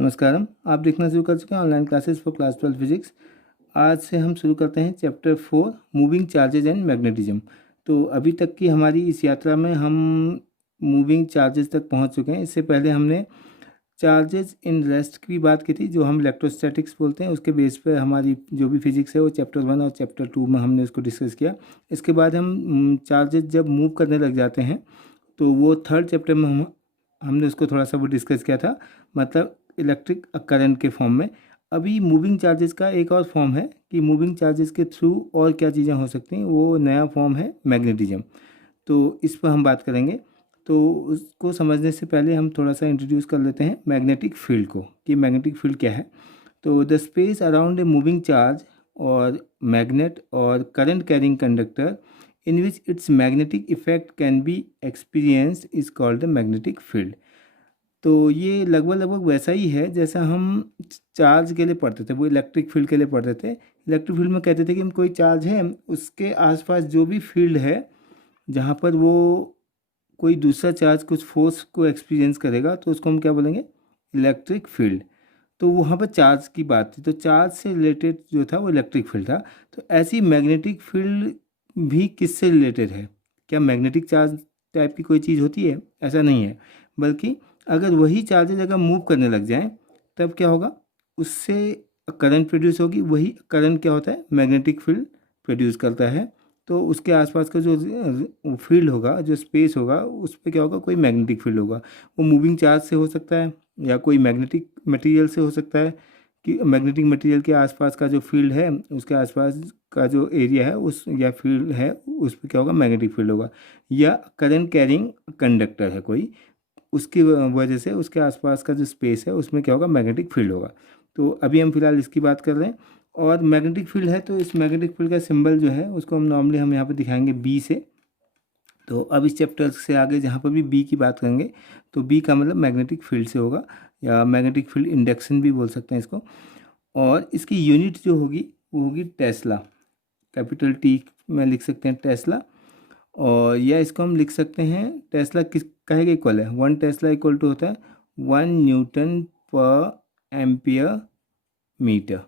नमस्कारम। आप देखना शुरू कर चुके हैं online classes for class 12 physics. आज से हम शुरू करते हैं chapter 4 moving charges and magnetism. तो अभी तक की हमारी इस यात्रा में हम मूविंग चार्जेस तक पहुंच चुके हैं। इससे पहले हमने चार्जेस इन रेस्ट की बात की थी, जो हम इलेक्ट्रोस्टैटिक्स बोलते हैं। उसके बेस पर हमारी जो भी फिजिक्स है वो चैप्टर 1 और चैप्टर 2 में हमने उसको डिस्कस किया। इसके बाद हम चार्जेस जब मूव करने लग जाते हैं तो वो थर्ड चैप्टर में हमने उसको थोड़ा सा वो डिस्कस किया था, मतलब इलेक्ट्रिक करंट के फॉर्म में। अभी मूविंग चार्जेस का एक और फॉर्म है कि मूविंग चार्जेस के थ्रू और क्या चीज़ें हो सकती हैं, वो नया फॉर्म है मैग्नेटिज्म। तो इस पर हम बात करेंगे। तो उसको समझने से पहले हम थोड़ा सा इंट्रोड्यूस कर लेते हैं मैग्नेटिक फील्ड को, कि मैग्नेटिक फील्ड क्या है। तो the space around a moving charge और मैग्नेट और current carrying conductor in which its magnetic effect can be experienced is called the magnetic field। तो ये लगभग वैसा ही है जैसा हम चार्ज के लिए पढ़ते थे, वो इलेक्ट्रिक फील्ड के लिए पढ़ते थे। इलेक्ट्रिक फील्ड में कहते थे कि हम कोई चार्ज है, उसके आसपास जो भी फील्ड है जहाँ पर वो कोई दूसरा चार्ज कुछ फोर्स को एक्सपीरियंस करेगा तो उसको हम क्या बोलेंगे, इलेक्ट्रिक फील्ड। तो वहाँ पर चार्ज की बात थी, तो चार्ज से रिलेटेड जो था वो इलेक्ट्रिक फील्ड था। तो ऐसी मैग्नेटिक फील्ड भी किससे रिलेटेड है? क्या मैग्नेटिक चार्ज टाइप की कोई चीज़ होती है? ऐसा नहीं है, बल्कि अगर वही चार्जेज अगर मूव करने लग जाएं तब क्या होगा, उससे करंट प्रोड्यूस होगी। वही करंट क्या होता है, मैग्नेटिक फील्ड प्रोड्यूस करता है। तो उसके आसपास का जो फील्ड होगा, जो स्पेस होगा, उस पर क्या होगा, कोई मैग्नेटिक फील्ड होगा। वो मूविंग चार्ज से हो सकता है या कोई मैग्नेटिक मटेरियल से हो सकता है, कि मैग्नेटिक मटेरियल के आसपास का जो फील्ड है, उसके आसपास का जो एरिया है उस या फील्ड है, उस पर क्या होगा, मैग्नेटिक फील्ड होगा। या करंट कैरिंग कंडक्टर है कोई, उसकी वजह से उसके आसपास का जो स्पेस है उसमें क्या होगा, मैग्नेटिक फील्ड होगा। तो अभी हम फिलहाल इसकी बात कर रहे हैं। और मैग्नेटिक फील्ड है तो इस मैग्नेटिक फील्ड का सिंबल जो है उसको हम नॉर्मली हम यहाँ पर दिखाएंगे बी से। तो अब इस चैप्टर से आगे जहाँ पर भी बी की बात करेंगे तो बी का मतलब मैग्नेटिक फील्ड से होगा, या मैग्नेटिक फील्ड इंडक्शन भी बोल सकते हैं इसको। और इसकी यूनिट जो होगी वो होगी टेस्ला, कैपिटल टी में लिख सकते हैं टेस्ला। और या इसको हम लिख सकते हैं, टेस्ला किस कहेगा इक्वल है, 1 टेस्ला इक्वल टू होता है 1 न्यूटन पर एम्पियर मीटर।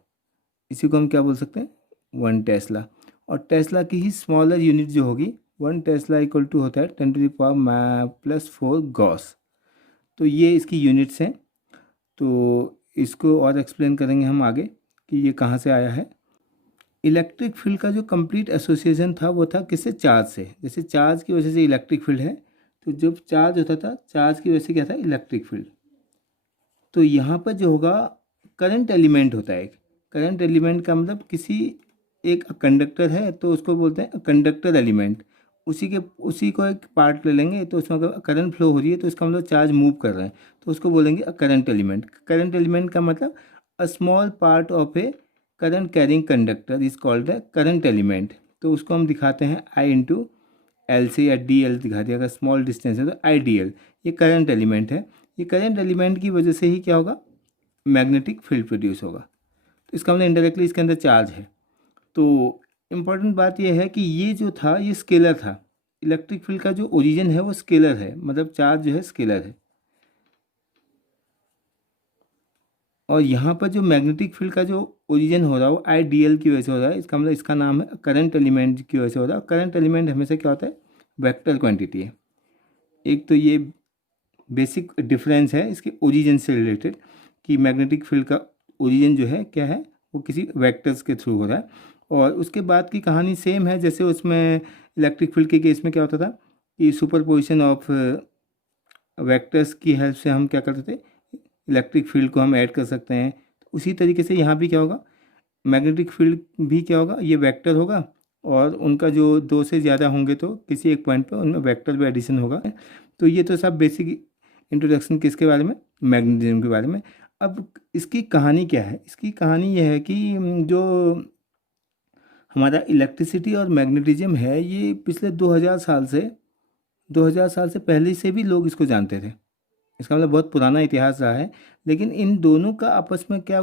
इसी को हम क्या बोल सकते हैं, 1 टेस्ला। और टेस्ला की ही स्मॉलर यूनिट जो होगी, 1 टेस्ला इक्वल टू होता है 10⁻⁴ गॉस। तो ये इसकी यूनिट्स हैं। तो इसको और एक्सप्लेन करेंगे हम आगे कि ये कहाँ से आया है। इलेक्ट्रिक फील्ड का जो कंप्लीट एसोसिएशन था वो था किससे, चार्ज से। जैसे चार्ज की वजह से इलेक्ट्रिक फील्ड है, तो जब चार्ज होता था, चार्ज की वजह से क्या था, इलेक्ट्रिक फील्ड। तो यहाँ पर जो होगा, करंट एलिमेंट होता है एक। करंट एलिमेंट का मतलब किसी एक कंडक्टर है तो उसको बोलते हैं कंडक्टर एलिमेंट। उसी को एक पार्ट ले लेंगे तो उसमें अगर करंट फ्लो हो रही है तो इसका मतलब चार्ज मूव कर रहे हैं, तो उसको बोलेंगे करंट एलिमेंट। करंट एलिमेंट का मतलब a small part of A current carrying conductor is called the current element. तो उसको हम दिखाते हैं I/L से, या DL दिखा दिया, अगर स्मॉल डिस्टेंस है तो IDL। ये करंट एलिमेंट है। ये करंट एलिमेंट की वजह से ही क्या होगा, मैग्नेटिक फील्ड प्रोड्यूस होगा। तो इसका मतलब इनडायरेक्टली इसके अंदर चार्ज है। तो इम्पॉर्टेंट बात यह है कि ये जो था ये स्केलर था। इलेक्ट्रिक फील्ड का जो ओरिजिन है वो स्केलर है, मतलब चार्ज जो है स्केलर है। और यहाँ पर जो मैग्नेटिक फील्ड का जो ओरिजिन हो रहा है वो IDL की वजह से हो रहा है। इसका मतलब इसका नाम है करंट एलिमेंट की वजह से हो रहा है। करंट एलिमेंट हमेशा क्या होता है, वेक्टर क्वांटिटी है। एक तो ये बेसिक डिफरेंस है इसके ओरिजिन से रिलेटेड, कि मैग्नेटिक फील्ड का ओरिजिन जो है क्या है, वो किसी वेक्टर्स के थ्रू हो रहा है। और उसके बाद की कहानी सेम है, जैसे उसमें इलेक्ट्रिक फील्ड के केस में क्या होता था कि सुपरपोजिशन ऑफ वेक्टर्स की हेल्प से हम क्या करते थे, इलेक्ट्रिक फील्ड को हम ऐड कर सकते हैं। उसी तरीके से यहाँ भी क्या होगा, मैग्नेटिक फील्ड भी क्या होगा, ये वेक्टर होगा, और उनका जो दो से ज़्यादा होंगे तो किसी एक पॉइंट पर उनमें वेक्टर भी एडिशन होगा। तो ये तो सब बेसिक इंट्रोडक्शन किसके बारे में, मैग्नेटिज्म के बारे में। अब इसकी कहानी क्या है, इसकी कहानी यह है कि जो हमारा इलेक्ट्रिसिटी और मैग्नेटिज्म है, ये पिछले 2000 साल से पहले से भी लोग इसको जानते थे। इसका मतलब बहुत पुराना इतिहास रहा है। लेकिन इन दोनों का आपस में क्या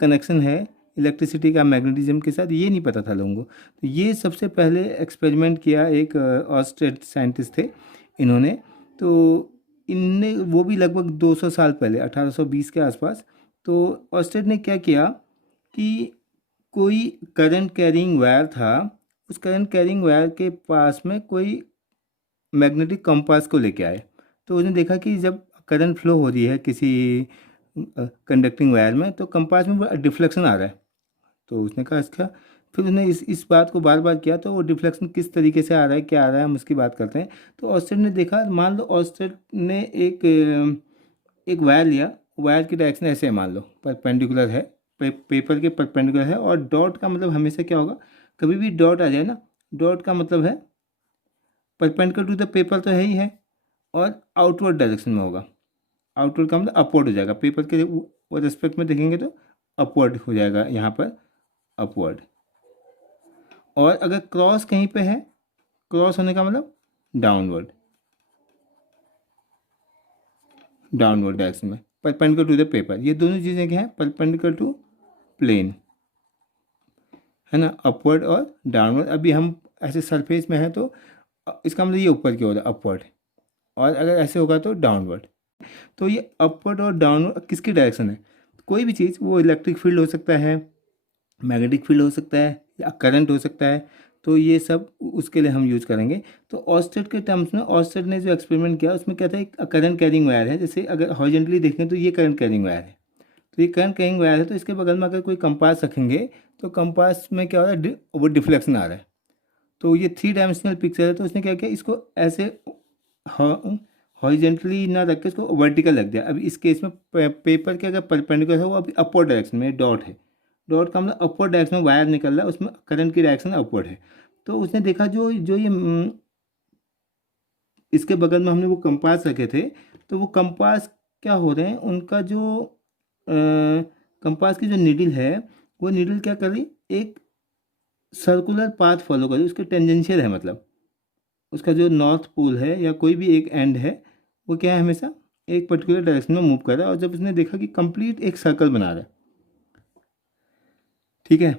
कनेक्शन है इलेक्ट्रिसिटी का मैग्नेटिज्म के साथ, ये नहीं पता था लोगों को। तो ये सबसे पहले एक्सपेरिमेंट किया एक ऑस्ट्रियन साइंटिस्ट थे इन्होंने। तो इनने वो भी लगभग 200 साल पहले 1820 के आसपास तो ऑस्टेड ने क्या किया कि कोई करंट कैरिंग वायर था, उस करंट कैरिंग वायर के पास में कोई मैग्नेटिक कंपास को लेके आए। तो उसने देखा कि जब करंट फ्लो हो रही है किसी कंडक्टिंग वायर में तो कंपास में डिफ्लेक्शन आ रहा है। तो उसने कहा इसका, फिर उसने इस बात को बार बार किया, तो वो डिफ्लेक्शन किस तरीके से आ रहा है, क्या आ रहा है, हम उसकी बात करते हैं। तो ऑस्टेड ने देखा, मान लो ऑस्टेड ने एक वायर लिया, वायर की डायरेक्शन ऐसे है, मान लो परपेंडिकुलर है, पेपर के परपेंडिकुलर है, और डॉट का मतलब हमेशा क्या होगा, कभी भी डॉट आ जाए ना, डॉट का मतलब है परपेंडिकुलर टू द पेपर तो है ही है, और आउटवर्ड डायरेक्शन में होगा। आउटवर्ड का मतलब अपवर्ड हो जाएगा, पेपर के रेस्पेक्ट में देखेंगे तो अपवर्ड हो जाएगा यहाँ पर, अपवर्ड। और अगर क्रॉस कहीं पे है, क्रॉस होने का मतलब डाउनवर्ड, डाउनवर्ड डायरेक्शन में, परपेंडिकुलर टू द पेपर। ये दोनों चीज़ें क्या हैं, परपेंडिकुलर टू प्लेन, है ना, अपवर्ड और डाउनवर्ड। अभी हम ऐसे सरफेस में हैं तो इसका मतलब ये ऊपर की ओर है, अपवर्ड, और अगर ऐसे होगा तो डाउनवर्ड। तो ये अपवर्ड और डाउनवर्ड किसकी डायरेक्शन है, कोई भी चीज़, वो इलेक्ट्रिक फील्ड हो सकता है, मैग्नेटिक फील्ड हो सकता है, या करंट हो सकता है, तो ये सब उसके लिए हम यूज करेंगे। तो ऑस्टेड के टर्म्स में ऑस्टेड ने जो एक्सपेरिमेंट किया उसमें क्या था, एक करंट कैरिंग वायर है, जैसे अगर हॉरिजॉन्टली देखें तो ये करंट कैरिंग वायर है, तो ये करंट कैरिंग वायर है, तो इसके बगल में अगर कोई कंपास रखेंगे तो कंपास में क्या हो रहा है, वो डिफ्लेक्शन आ रहा है। तो ये 3 डायमेंशनल पिक्चर है, तो उसने क्या किया, इसको ऐसे हॉरिजेंटली ना रख के इसको वर्टिकल रख दिया। अभी इस केस में पेपर के अगर परपेंडिकुलर है वो अभी अपवर्ड डायरेक्शन में, डॉट है, डॉट का मतलब अपवर्ड डायरेक्शन में वायर निकल रहा है, उसमें करंट की डायरेक्शन अपवर्ड है। तो उसने देखा जो जो ये इसके बगल में हमने वो कंपास रखे थे, तो वो कंपास क्या हो रहे हैं, उनका जो कंपास की जो नीडल है, वो नीडल क्या कर रही, एक सर्कुलर पाथ फॉलो कर रही, उसके टेंजेंशियल है, मतलब उसका जो नॉर्थ पोल है या कोई भी एक एंड है, वो क्या है, हमेशा एक पर्टिकुलर डायरेक्शन में मूव कर रहा है। और जब उसने देखा कि कंप्लीट एक सर्कल बना रहा है, ठीक है,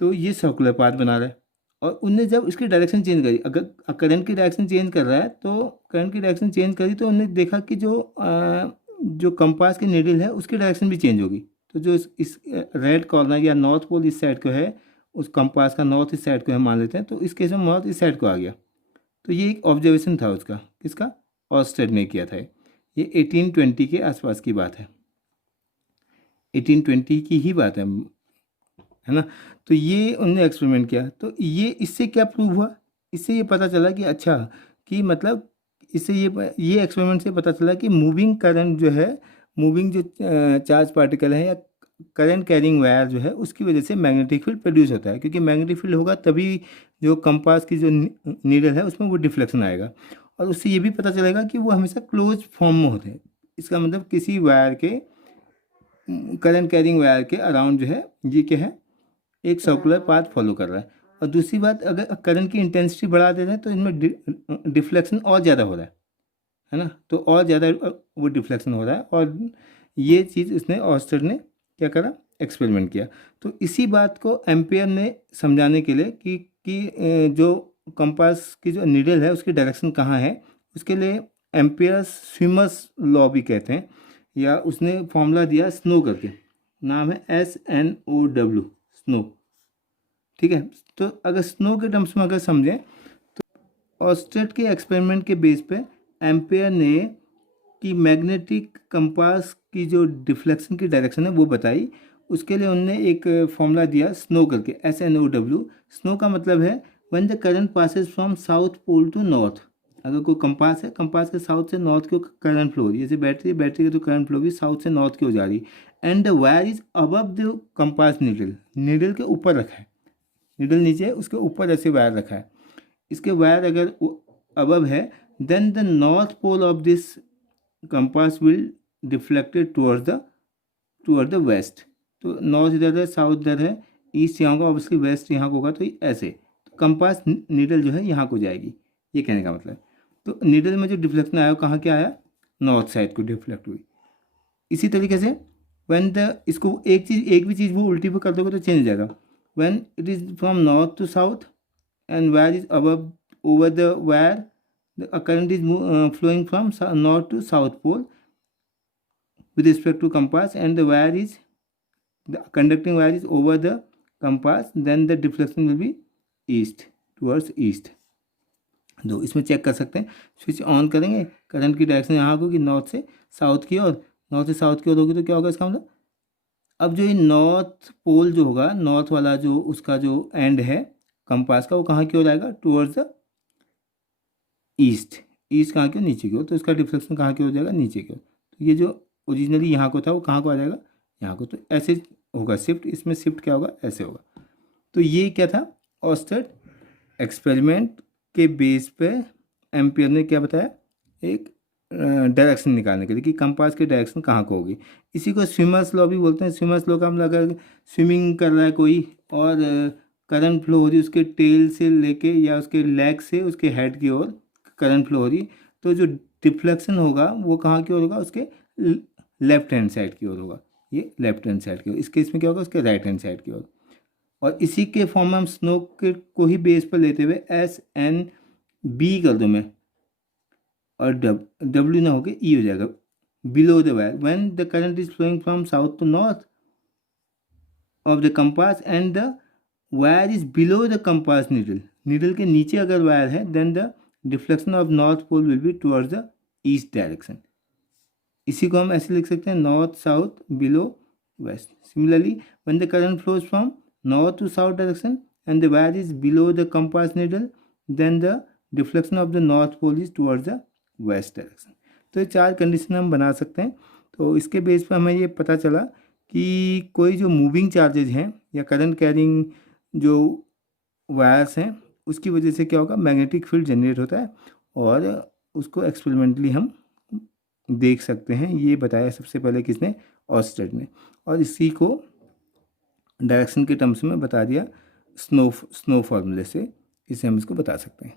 तो ये सर्कुलर पाथ बना रहा है, और उनने जब इसकी डायरेक्शन चेंज करी, अगर करंट की डायरेक्शन चेंज कर रहा है, तो करंट की डायरेक्शन चेंज करी तो उन्होंने देखा कि जो कंपास की नीडल है उसकी डायरेक्शन भी चेंज होगी। तो जो इस रेड कॉर्नर या नॉर्थ पोल इस साइड को है, उस कंपास का नॉर्थ इस साइड को हम मान लेते हैं, तो इस केस में नॉर्थ इस साइड को आ गया। तो ये एक ऑब्जर्वेशन था उसका, किसका, ऑस्टेड ने किया था। ये 1820 के आसपास की बात है, 1820 की ही बात है ना। तो ये उनने एक्सपेरिमेंट किया, तो ये इससे क्या प्रूव हुआ, इससे ये पता चला कि अच्छा, कि मतलब इससे ये एक्सपेरिमेंट से पता चला कि मूविंग करंट जो है, मूविंग जो चार्ज पार्टिकल है या करंट कैरिंग वायर जो है, उसकी वजह से मैग्नेटिक फील्ड प्रोड्यूस होता है, क्योंकि मैग्नेटिक फील्ड होगा तभी जो कंपास की जो नीडल है उसमें वो डिफ्लेक्शन आएगा। और उससे ये भी पता चलेगा कि वो हमेशा क्लोज फॉर्म में होते हैं। इसका मतलब किसी वायर के, करंट कैरिंग वायर के अराउंड जो है, ये क्या है, एक सर्कुलर पाथ फॉलो कर रहा है। और दूसरी बात, अगर करंट की इंटेंसिटी बढ़ा दे रहे हैं तो इनमें डिफ्लेक्शन और ज़्यादा हो रहा है ना, तो और ज़्यादा वो डिफ्लेक्शन हो रहा है। और ये चीज़ इसने ऑस्टेड ने क्या करा, एक्सपेरिमेंट किया। तो इसी बात को एम्पियर ने समझाने के लिए कि जो कंपास की जो नीडल है उसकी डायरेक्शन कहाँ है, उसके लिए एम्पियर्स स्विमर्स लॉ भी कहते हैं, या उसने फॉर्मूला दिया स्नो करके, नाम है SNOW, स्नो, ठीक है। तो अगर स्नो के टर्म्स में अगर समझें, तो ऑस्टेड के एक्सपेरिमेंट के बेस पे एम्पेयर ने कि मैग्नेटिक कंपास की जो डिफ्लेक्शन की डायरेक्शन है वो बताई। उसके लिए उन्होंने एक फॉर्मूला दिया स्नो करके, SNOW। स्नो का मतलब है when the current passes from south pole to north. अगर कोई कंपास है, कंपास के साउथ से नॉर्थ की करंट फ्लो हो रही है, जैसे बैटरी है, बैटरी की तो करंट फ्लो भी साउथ से नॉर्थ की हो जा रही, and the wire is above the compass needle, needle के ऊपर रखा है, नीडल नीचे है, उसके ऊपर ऐसे वायर रखा है, इसके वायर अगर अबव है, then the north pole of this compass will deflected toward the west. तो नॉर्थ इधर है, साउथ इधर है, ईस्ट यहाँ होगा, ऑब्वियसली वेस्ट यहाँ होगा, तो ऐसे तो कंपास नीडल जो है यहाँ को जाएगी, ये कहने का मतलब। तो नीडल में जो डिफ्लेक्शन आया कहाँ क्या आया, नॉर्थ साइड को डिफ्लेक्ट हुई। इसी तरीके से व्हेन द, इसको एक भी चीज़ वो उल्टी पे कर दोगे तो चेंज हो जाएगा। When it is from north to south and wire is above over the wire, the current is flowing from north to south pole, with respect to compass and the conducting wire is over the compass, then the deflection will be east, towards east. तो इसमें check कर सकते हैं, switch on करेंगे, current की direction यहाँ होगी north से साउथ की ओर, नॉर्थ से साउथ की ओर होगी तो क्या होगा इसका मतलब, अब जो ये नॉर्थ पोल जो होगा, नॉर्थ वाला जो उसका जो एंड है कंपास का, वो कहाँ की ओर आएगा, टुवर्ड्स द ईस्ट। ईस्ट कहाँ की ओर, नीचे की ओर, तो इसका डिफ्लेक्शन कहाँ की ओर जाएगा, नीचे की ओर। तो ये जो ओरिजिनली यहाँ को था वो कहाँ को आ जाएगा, यहाँ को। तो ऐसे होगा शिफ्ट, इसमें शिफ्ट क्या होगा, ऐसे होगा। तो ये क्या था, ऑस्टेड एक्सपेरिमेंट के बेस पे एम्पियर ने क्या बताया, एक डायरेक्शन निकालने के लिए कि कंपास की डायरेक्शन कहाँ को होगी। इसी को स्विमर्स लॉ भी बोलते हैं। स्विमर्स लॉ का हम अगर स्विमिंग कर रहा है कोई और करंट फ्लो हो रही है उसके टेल से लेके या उसके लेग से उसके हेड की ओर करंट फ्लो हो रही, तो जो डिफ्लेक्शन होगा वो कहाँ की ओर होगा, उसके लेफ्ट हैंड साइड की ओर होगा। ये लेफ्ट हैंड साइड की ओर, इस केस में क्या होगा, उसके राइट हैंड साइड की ओर। और इसी के फॉर्म में हम स्नो के को ही बेस पर लेते हुए SNB कर दूँ मैं, और W ना होके E हो जाएगा, below the wire when the current is flowing from south to north of the compass and the wire is below the compass needle, needle के नीचे अगर वायर है, then the deflection of north pole will be towards the east direction. इसी को हम ऐसे लिख सकते हैं, north south below west. Similarly when the current flows from north to south direction and the wire is below the compass needle, then the deflection of the north pole is towards the west direction। तो ये चार condition हम बना सकते हैं। तो इसके base पर हमें ये पता चला कि कोई जो मूविंग चार्जेज हैं या करंट कैरिंग जो वायर्स हैं उसकी वजह से क्या होगा, मैग्नेटिक फील्ड जनरेट होता है, और उसको एक्सपेरिमेंटली हम देख सकते हैं। ये बताया सबसे पहले किसने, ऑस्टेड ने, और इसी को डायरेक्शन के टर्म्स में बता दिया स्नो फॉर्मूले से, इसे हम इसको बता सकते हैं।